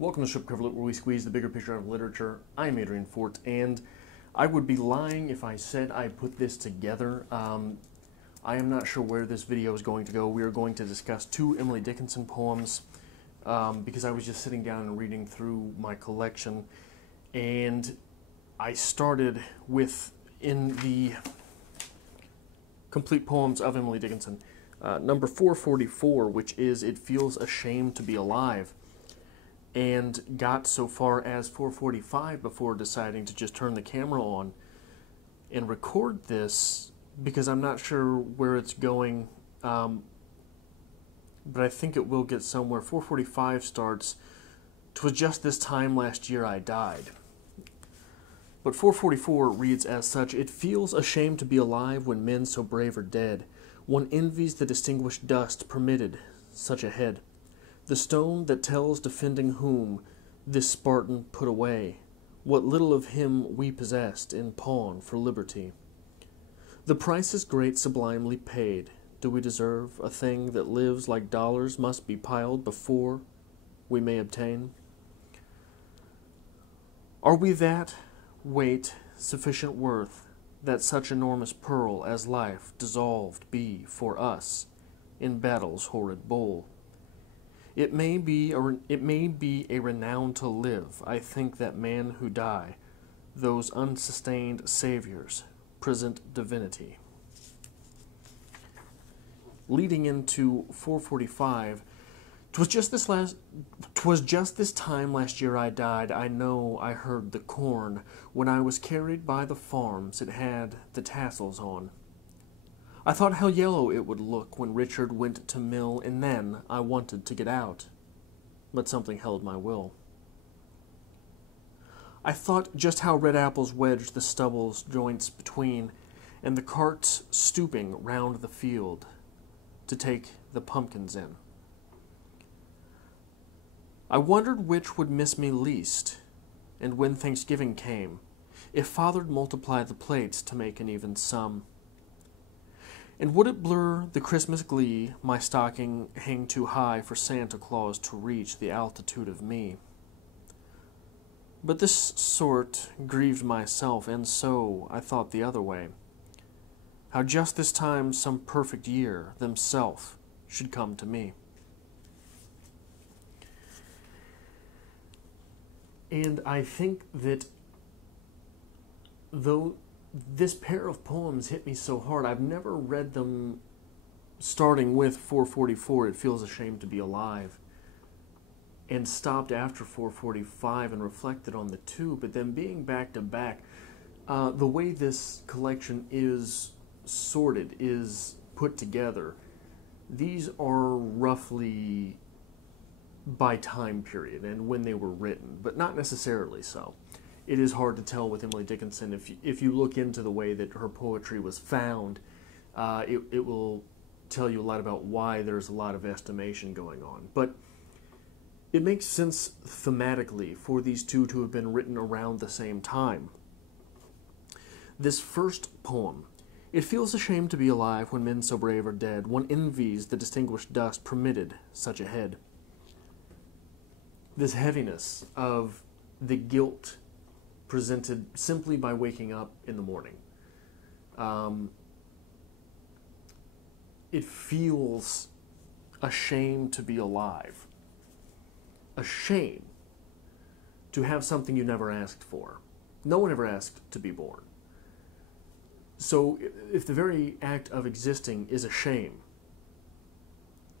Welcome to Strip Cover Lit, where we squeeze the bigger picture out of literature. I'm Adrian Fort, and I would be lying if I said I put this together. I am not sure where this video is going to go. We are going to discuss two Emily Dickinson poems because I was just sitting down and reading through my collection, and I started with, in the complete poems of Emily Dickinson, number 444, which is It Feels a Shame to Be Alive, and got so far as 445 before deciding to just turn the camera on and record this because I'm not sure where it's going, but I think it will get somewhere. 445 starts, "'Twas just this time last year I died." But 444 reads as such: "It feels a shame to be alive when men so brave are dead. One envies the distinguished dust permitted such a head. The stone that tells defending whom this Spartan put away, what little of him we possessed in pawn for liberty. The price is great, sublimely paid. Do we deserve a thing that lives like dollars must be piled before we may obtain? Are we that weight sufficient worth, that such enormous pearl as life dissolved be for us in battle's horrid bowl? It may be a renown to live. I think that man who die, those unsustained saviors, present divinity." Leading into 445, "'Twas just this time last year I died. I know I heard the corn. When I was carried by the farms, it had the tassels on. I thought how yellow it would look when Richard went to mill, and then I wanted to get out, but something held my will. I thought just how red apples wedged the stubble's joints between, and the carts stooping round the field to take the pumpkins in. I wondered which would miss me least, and when Thanksgiving came, if father'd multiply the plates to make an even sum. And would it blur the Christmas glee, my stocking hang too high for Santa Claus to reach the altitude of me? But this sort grieved myself, and so I thought the other way, how just this time some perfect year themself should come to me." And I think that though this pair of poems hit me so hard, I've never read them starting with 444, "It Feels a Shame to Be Alive," and stopped after 445 and reflected on the two, but then being back to back, the way this collection is sorted, is put together, these are roughly by time period and when they were written, but not necessarily so. It is hard to tell with Emily Dickinson. If you look into the way that her poetry was found, it will tell you a lot about why there's a lot of estimation going on. But it makes sense thematically for these two to have been written around the same time. This first poem, "It feels a shame to be alive when men so brave are dead. One envies the distinguished dust permitted such a head." This heaviness of the guilt presented simply by waking up in the morning. It feels a shame to be alive. A shame to have something you never asked for. No one ever asked to be born. So if the very act of existing is a shame,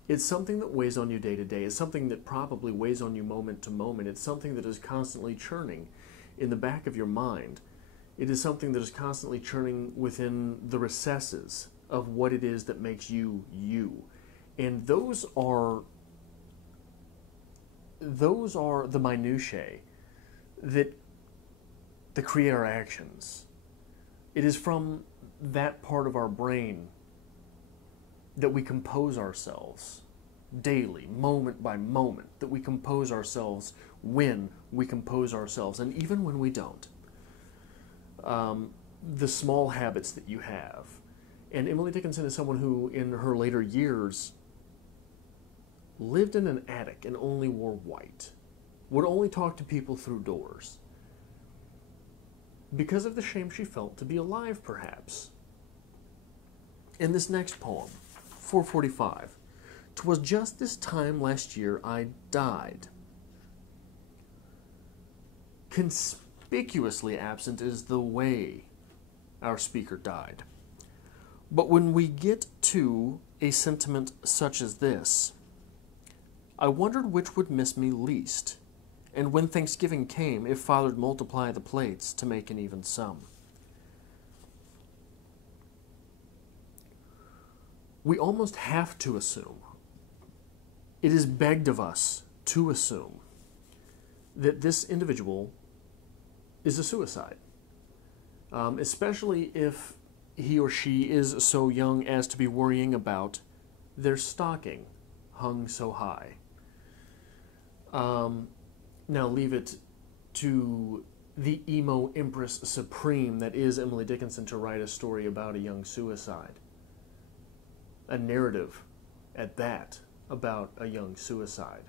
it's something that weighs on you day to day. It's something that probably weighs on you moment to moment. It's something that is constantly churning in the back of your mind. It is something that is constantly churning within the recesses of what it is that makes you, you. And those are the minutiae that create our actions. It is from that part of our brain that we compose ourselves daily, moment by moment, that we compose ourselves when we compose ourselves, and even when we don't. The small habits that you have. And Emily Dickinson is someone who, in her later years, lived in an attic and only wore white. would only talk to people through doors. Because of the shame she felt to be alive, perhaps. In this next poem, 445, "'Twas just this time last year I died." Conspicuously absent is the way our speaker died. But when we get to a sentiment such as this, I wondered which would miss me least, and when Thanksgiving came, if father'd multiply the plates to make an even sum. We almost have to assume, it is begged of us to assume, that this individual is a suicide. Especially if he or she is so young as to be worrying about their stocking hung so high. Now leave it to the emo empress supreme that is Emily Dickinson to write a story about a young suicide. A narrative, at that, about a young suicide.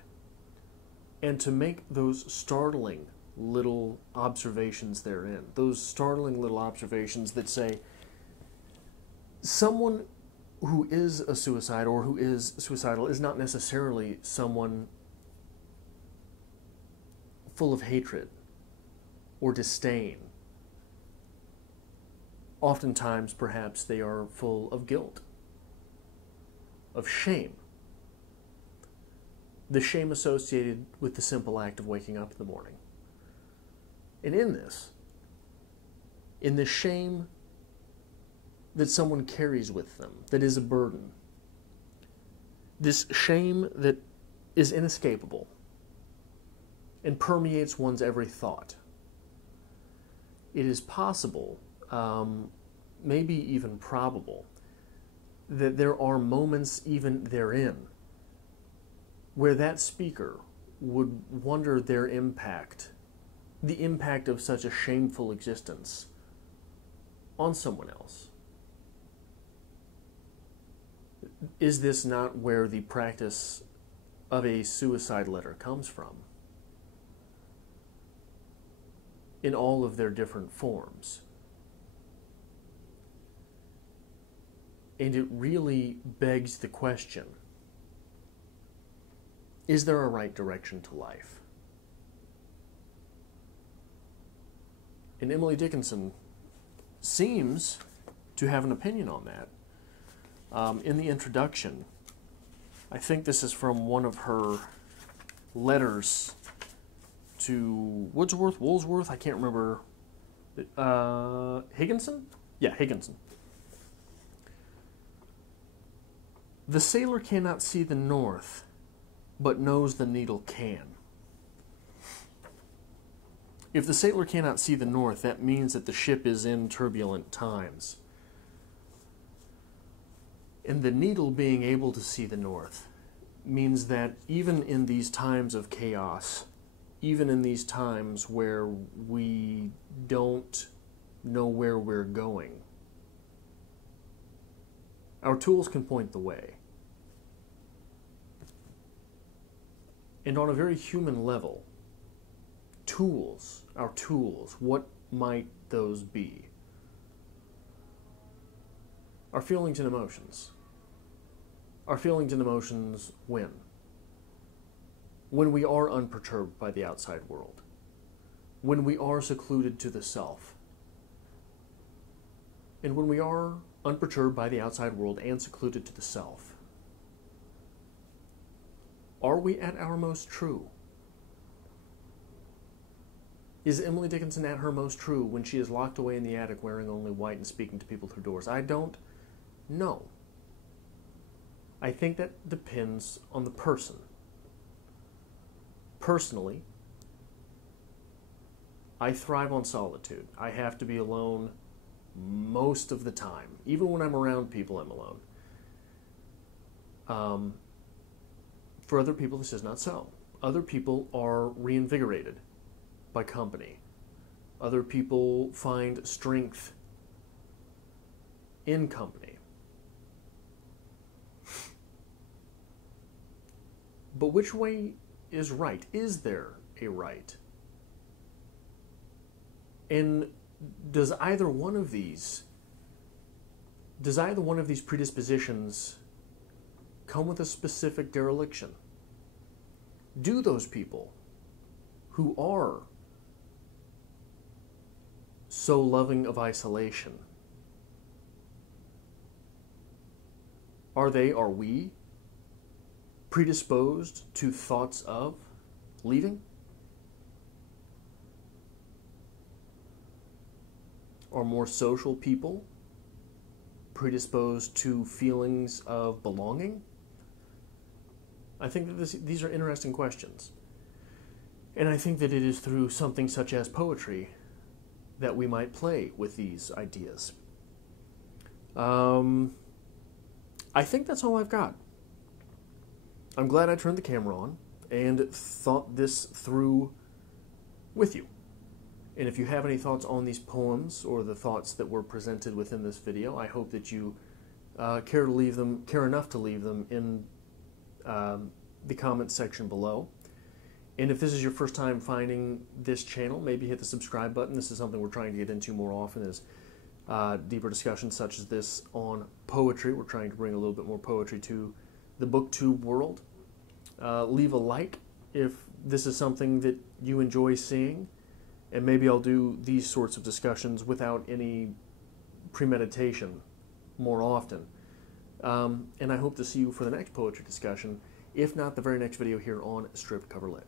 And to make those startling little observations therein, those startling little observations that say, someone who is a suicide or who is suicidal is not necessarily someone full of hatred or disdain. Oftentimes, perhaps, they are full of guilt, of shame. The shame associated with the simple act of waking up in the morning. And in this shame that someone carries with them, that is a burden, this shame that is inescapable and permeates one's every thought, it is possible, maybe even probable, that there are moments even therein where that speaker would wonder their impact, the impact of such a shameful existence on someone else. Is this not where the practice of a suicide letter comes from? In all of their different forms. And it really begs the question, is there a right direction to life? And Emily Dickinson seems to have an opinion on that. In the introduction, I think this is from one of her letters to Woolsworth, I can't remember. Higginson? Yeah, Higginson. "The sailor cannot see the north, but knows the needle can." If the sailor cannot see the north, that means that the ship is in turbulent times. And the needle being able to see the north means that even in these times of chaos, even in these times where we don't know where we're going, our tools can point the way. And on a very human level, our tools, what might those be? Our feelings and emotions. Our feelings and emotions when? When we are unperturbed by the outside world. When we are secluded to the self. And when we are unperturbed by the outside world and secluded to the self, are we at our most true? Is Emily Dickinson at her most true when she is locked away in the attic wearing only white and speaking to people through doors? I don't know. I think that depends on the person. Personally, I thrive on solitude. I have to be alone most of the time. Even when I'm around people, I'm alone. For other people, this is not so. Other people are reinvigorated by company. Other people find strength in company. But which way is right? Is there a right? And does either one of these predispositions come with a specific dereliction? Do those people who are so loving of isolation, are we predisposed to thoughts of leaving? Are more social people predisposed to feelings of belonging? I think that these are interesting questions. And I think that it is through something such as poetry that we might play with these ideas. I think that's all I've got. I'm glad I turned the camera on and thought this through with you. And if you have any thoughts on these poems or the thoughts that were presented within this video, I hope that you care enough to leave them in the comments section below. And if this is your first time finding this channel, maybe hit the subscribe button. This is something we're trying to get into more often, is deeper discussions such as this on poetry. We're trying to bring a little bit more poetry to the booktube world. Leave a like if this is something that you enjoy seeing, and maybe I'll do these sorts of discussions without any premeditation more often. And I hope to see you for the next poetry discussion, if not the very next video here on Stripped Cover Lit.